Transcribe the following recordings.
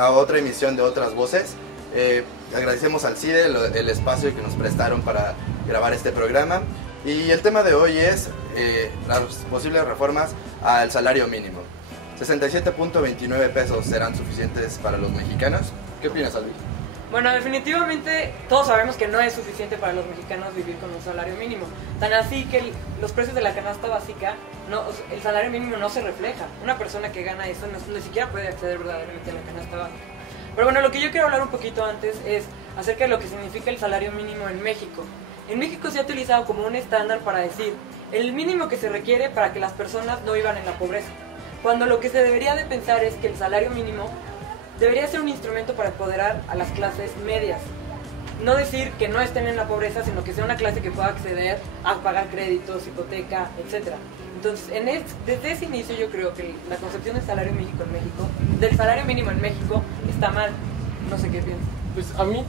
a otra emisión de Otras Voces. Agradecemos al CIDE el espacio que nos prestaron para grabar este programa. Y el tema de hoy es las posibles reformas al salario mínimo. 67.29 pesos serán suficientes para los mexicanos. ¿Qué opinas, Albi? Bueno, definitivamente todos sabemos que no es suficiente para los mexicanos vivir con un salario mínimo. Tan así que los precios de la canasta básica, el salario mínimo no se refleja. Una persona que gana eso ni siquiera puede acceder verdaderamente a la canasta básica. Pero bueno, lo que yo quiero hablar un poquito antes es acerca de lo que significa el salario mínimo en México. En México se ha utilizado como un estándar para decir el mínimo que se requiere para que las personas no vivan en la pobreza. Cuando lo que se debería de pensar es que el salario mínimo debería ser un instrumento para empoderar a las clases medias. No decir que no estén en la pobreza, sino que sea una clase que pueda acceder a pagar créditos, hipoteca, etc. Entonces, desde ese inicio yo creo que la concepción del salario mínimo en México está mal. No sé qué piensas. Pues a mí,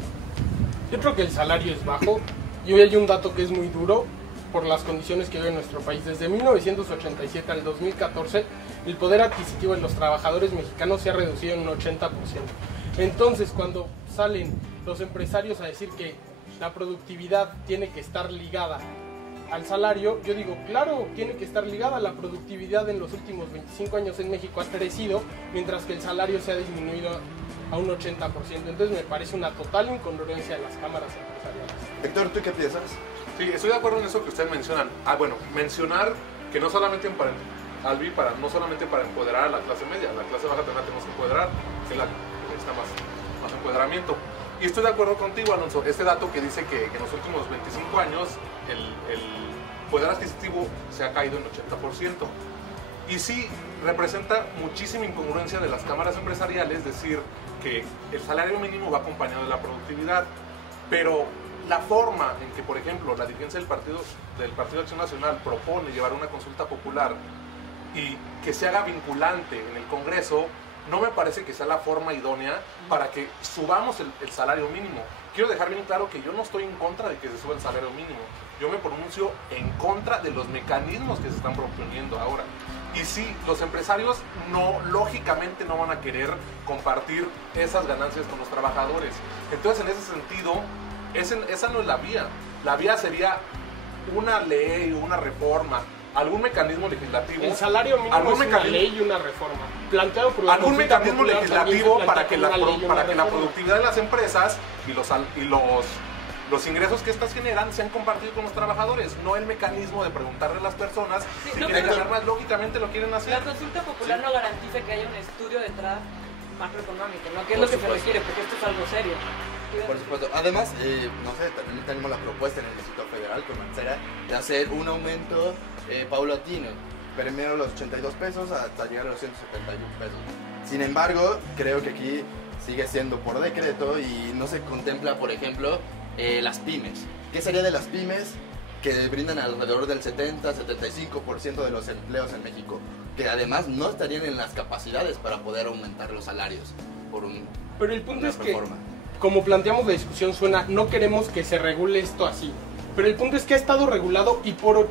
yo creo que el salario es bajo. Y hoy hay un dato que es muy duro por las condiciones que vive en nuestro país. Desde 1987 al 2014, el poder adquisitivo de los trabajadores mexicanos se ha reducido en un 80%. Entonces, cuando salen los empresarios a decir que la productividad tiene que estar ligada al salario, yo digo, claro, tiene que estar ligada. La productividad en los últimos 25 años en México ha crecido, mientras que el salario se ha disminuido a un 80%. Entonces me parece una total incongruencia de las cámaras empresariales. Héctor, ¿tú qué piensas? Sí, estoy de acuerdo en eso que ustedes mencionan. Mencionar que no solamente no solamente para empoderar a la clase media, la clase baja también la tenemos que empoderar, que es la que necesita más empoderamiento. Y estoy de acuerdo contigo, Alonso, este dato que dice que en los últimos 25 años el poder adquisitivo se ha caído en 80%. Y sí, representa muchísima incongruencia de las cámaras empresariales decir que el salario mínimo va acompañado de la productividad, pero la forma en que, por ejemplo, la dirigencia del Partido Acción Nacional propone llevar una consulta popular y que se haga vinculante en el Congreso, no me parece que sea la forma idónea para que subamos el salario mínimo. Quiero dejar bien claro que yo no estoy en contra de que se suba el salario mínimo. Yo me pronuncio en contra de los mecanismos que se están proponiendo ahora. Y sí, los empresarios lógicamente no van a querer compartir esas ganancias con los trabajadores. Entonces, en ese sentido, esa no es la vía. La vía sería una ley, una reforma, algún mecanismo legislativo. El salario mínimo es una ley y una reforma. Planteado por la algún mecanismo legislativo para que la productividad de las empresas y los ingresos que estas generan sean compartidos con los trabajadores, no el mecanismo de preguntarle a las personas si quieren ganar más, lógicamente lo quieren hacer. La consulta popular no garantiza que haya un estudio detrás macroeconómico, ¿no? Que es lo que se requiere, porque esto es algo serio. Por supuesto. Además, no sé, también tenemos la propuesta en el Distrito Federal con Mancera de hacer un aumento paulatino, primero los 82 pesos hasta llegar a los 171 pesos. Sin embargo, creo que aquí sigue siendo por decreto y no se contempla, por ejemplo, las pymes. ¿Qué sería de las pymes que brindan alrededor del 70-75% de los empleos en México? Que además no estarían en las capacidades para poder aumentar los salarios por Pero el punto es reforma. Que, como planteamos la discusión, suena, no queremos que se regule esto así. Pero el punto es que ha estado regulado y por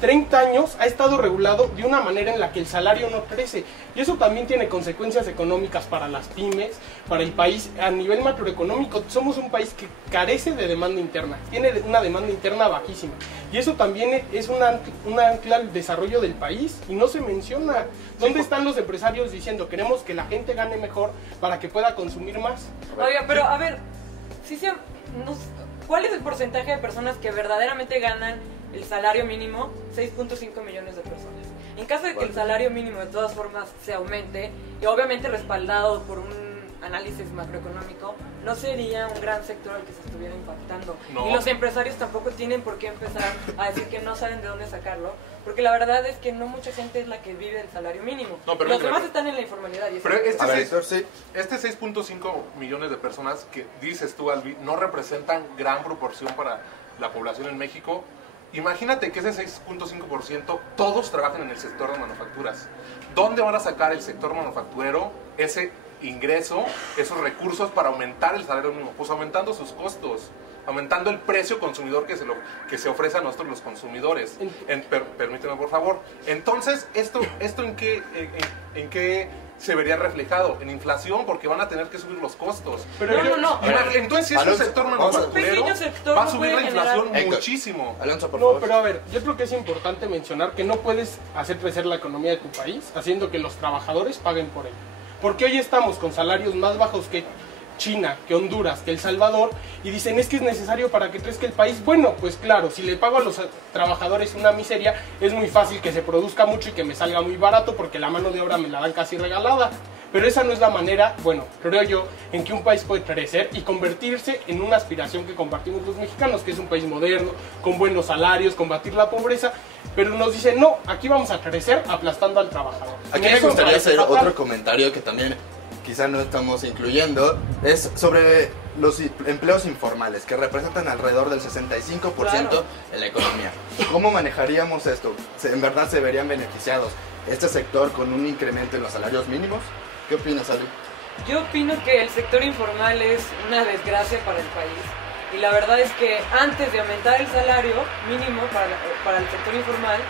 30 años ha estado regulado de una manera en la que el salario no crece. Y eso también tiene consecuencias económicas para las pymes, para el país. A nivel macroeconómico, somos un país que carece de demanda interna, tiene una demanda interna bajísima. Y eso también es un ancla al desarrollo del país y no se menciona. ¿Dónde están los empresarios diciendo queremos que la gente gane mejor para que pueda consumir más? Oiga, pero a ver, ¿cuál es el porcentaje de personas que verdaderamente ganan el salario mínimo? 6.5 millones de personas. En caso de que el salario mínimo de todas formas se aumente, y obviamente respaldado por un análisis macroeconómico, no sería un gran sector al que se estuviera impactando. No. Y los empresarios tampoco tienen por qué empezar a decir que no saben de dónde sacarlo, porque la verdad es que no mucha gente es la que vive el salario mínimo. No, pero los demás están en la informalidad. Y pero este 6.5 millones de personas que dices tú, Albi, no representan gran proporción para la población en México. Imagínate que ese 6.5% todos trabajan en el sector de manufacturas. ¿Dónde van a sacar el sector manufacturero ese ingreso, esos recursos para aumentar el salario mínimo? Pues aumentando sus costos, aumentando el precio consumidor que se ofrece a nosotros los consumidores. Permíteme, por favor. Entonces, ¿esto en qué se vería reflejado en inflación porque van a tener que subir los costos. Pero No. Entonces, si es un Alonso, sector vamos a- manufacturero, Un pequeño sector va a no subir la puede inflación generar- Héctor. muchísimo. Alonso, por No, favor. pero a ver, yo creo que es importante mencionar que no puedes hacer crecer la economía de tu país haciendo que los trabajadores paguen por ello. Porque hoy estamos con salarios más bajos que China, que Honduras, que El Salvador, y dicen es que es necesario para que crezca el país. Bueno, pues claro, si le pago a los trabajadores una miseria, es muy fácil que se produzca mucho y que me salga muy barato porque la mano de obra me la dan casi regalada. Pero esa no es la manera, bueno, creo yo, en que un país puede crecer y convertirse en una aspiración que compartimos los mexicanos, que es un país moderno, con buenos salarios, combatir la pobreza, pero nos dicen, no, aquí vamos a crecer aplastando al trabajador. Aquí Y me eso gustaría parece hacer fatal. otro comentario que también quizá no estamos incluyendo, es sobre los empleos informales, que representan alrededor del 65% Claro. en la economía. ¿Cómo manejaríamos esto? ¿En verdad se verían beneficiados este sector con un incremento en los salarios mínimos? ¿Qué opinas, Ali? Yo opino que el sector informal es una desgracia para el país. Y la verdad es que antes de aumentar el salario mínimo para el sector informal,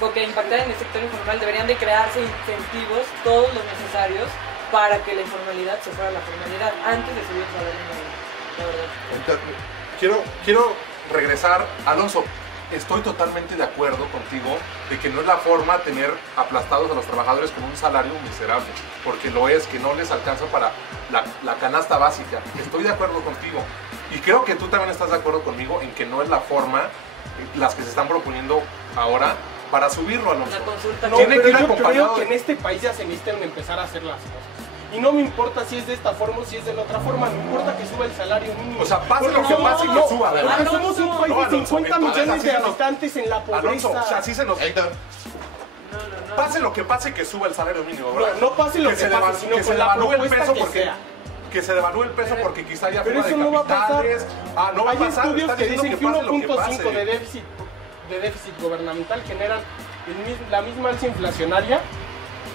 o que impactar en el sector informal, deberían de crearse incentivos, todos los necesarios, para que la informalidad se fuera a la formalidad, antes de subir el salario mínimo, la verdad. Entonces, Quiero regresar, Alonso. Estoy totalmente de acuerdo contigo de que no es la forma tener aplastados a los trabajadores con un salario miserable, porque lo es, que no les alcanza para la canasta básica. Estoy de acuerdo contigo. Y creo que tú también estás de acuerdo conmigo en que no es la forma las que se están proponiendo ahora para subirlo, Alonso. La consulta No, Tiene pero que ir yo acompañado creo que de- en este país ya se necesitan empezar a hacer las cosas. Y no me importa si es de esta forma o si es de la otra forma, me importa que suba el salario mínimo. O sea, pase Porque lo que pase, que no, suba. Porque Alonso, somos un país no, de Alonso, 50 entonces millones así de se nos- habitantes en la pobreza. Alonso, o sea, así se nos... Héctor, No. Pase lo que pase, que suba el salario mínimo, ¿verdad? No pase lo que se pase, devalúe- sino que se con la devalúe el propuesta peso que porque... sea. Que se devalúe el peso porque quizá ya Pero fuera eso de no va a pasar. capitales. No va a Hay pasar. estudios Están que diciendo dicen que pase lo que 1.5 pase. de déficit gubernamental generan la misma alza inflacionaria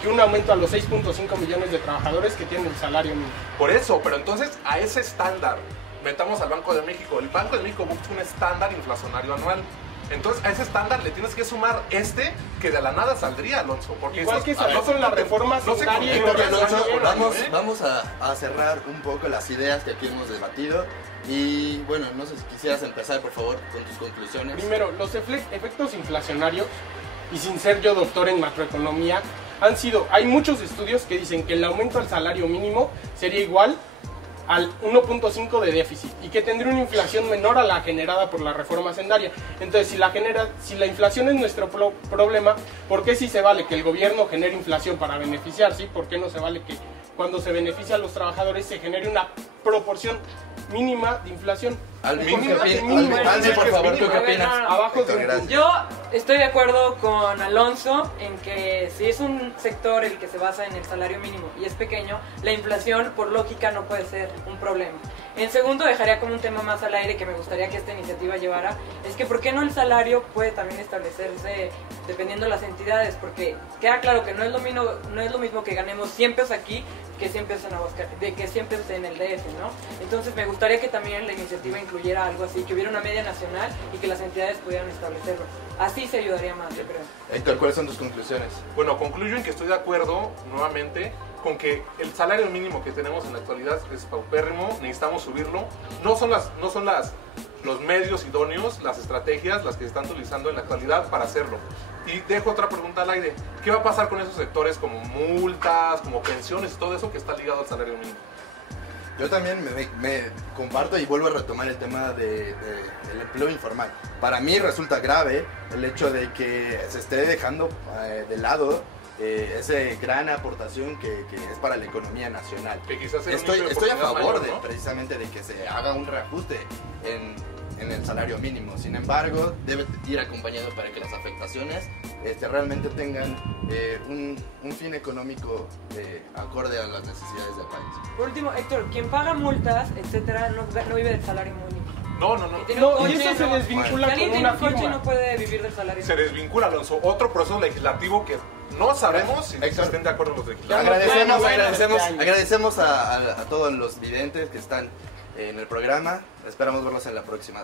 que un aumento a los 6.5 millones de trabajadores que tienen el salario mínimo. Por eso, pero entonces a ese estándar, metamos al Banco de México. El Banco de México busca un estándar inflacionario anual. Entonces a ese estándar le tienes que sumar que de la nada saldría, Alonso. Porque Igual esas- que se Alonso, hizo en la no te- reforma no se hacendaria y convierte Héctor Héctor, en Alonso, año, vamos, ¿eh? vamos a cerrar un poco las ideas que aquí hemos debatido. Y bueno, no sé si quisieras empezar, por favor, con tus conclusiones. Primero, los efectos inflacionarios, y sin ser yo doctor en macroeconomía, hay muchos estudios que dicen que el aumento al salario mínimo sería igual al 1.5 de déficit y que tendría una inflación menor a la generada por la reforma hacendaria. Entonces, si la inflación es nuestro problema, ¿por qué sí se vale que el gobierno genere inflación para beneficiar? ¿Sí? ¿Por qué no se vale que cuando se beneficia a los trabajadores se genere una proporción mínima de inflación? Alvin, Mínimo, ¿qué opinas? mínimo, Alvin, por es favor, ¿tú mínimo. qué A ver, opinas? no. Abajo Héctor, de un gracias. Yo estoy de acuerdo con Alonso en que si es un sector el que se basa en el salario mínimo y es pequeño, la inflación por lógica no puede ser un problema. En segundo, dejaría como un tema más al aire que me gustaría que esta iniciativa llevara, es que ¿por qué no el salario puede también establecerse dependiendo de las entidades? Porque queda claro que no es lo mismo que ganemos 100 pesos aquí que 100 pesos en Aguascalientes, de que 100 pesos en el DF, ¿no? Entonces me gustaría que también la iniciativa incluyera algo así, que hubiera una media nacional y que las entidades pudieran establecerlo. Así se ayudaría más, yo creo. Héctor, ¿cuáles son tus conclusiones? Bueno, concluyo en que estoy de acuerdo nuevamente con que el salario mínimo que tenemos en la actualidad es paupérrimo, necesitamos subirlo. No son los medios idóneos, las estrategias, las que se están utilizando en la actualidad para hacerlo. Y dejo otra pregunta al aire. ¿Qué va a pasar con esos sectores como multas, como pensiones y todo eso que está ligado al salario mínimo? Yo también me comparto y vuelvo a retomar el tema del empleo informal. Para mí resulta grave el hecho de que se esté dejando de lado esa gran aportación que es para la economía nacional. Que quizás sea un Estoy nicho de a oportunidad favor mayor, ¿no? precisamente de que se haga un reajuste en el salario mínimo. Sin embargo, debe ir acompañado para que las afectaciones realmente tengan un fin económico acorde a las necesidades del país. Por último, Héctor, quien paga multas, etcétera, no vive del salario mínimo. No. Y tiene un No, y coche, eso se no. desvincula Si alguien con tiene una un coche firma. no puede vivir del salario Se mínimo. desvincula, Alonso. Otro proceso legislativo que no sabemos si Héctor. estén de acuerdo los legisladores. Agradecemos a todos los videntes que están en el programa. Esperamos verlos en la próxima.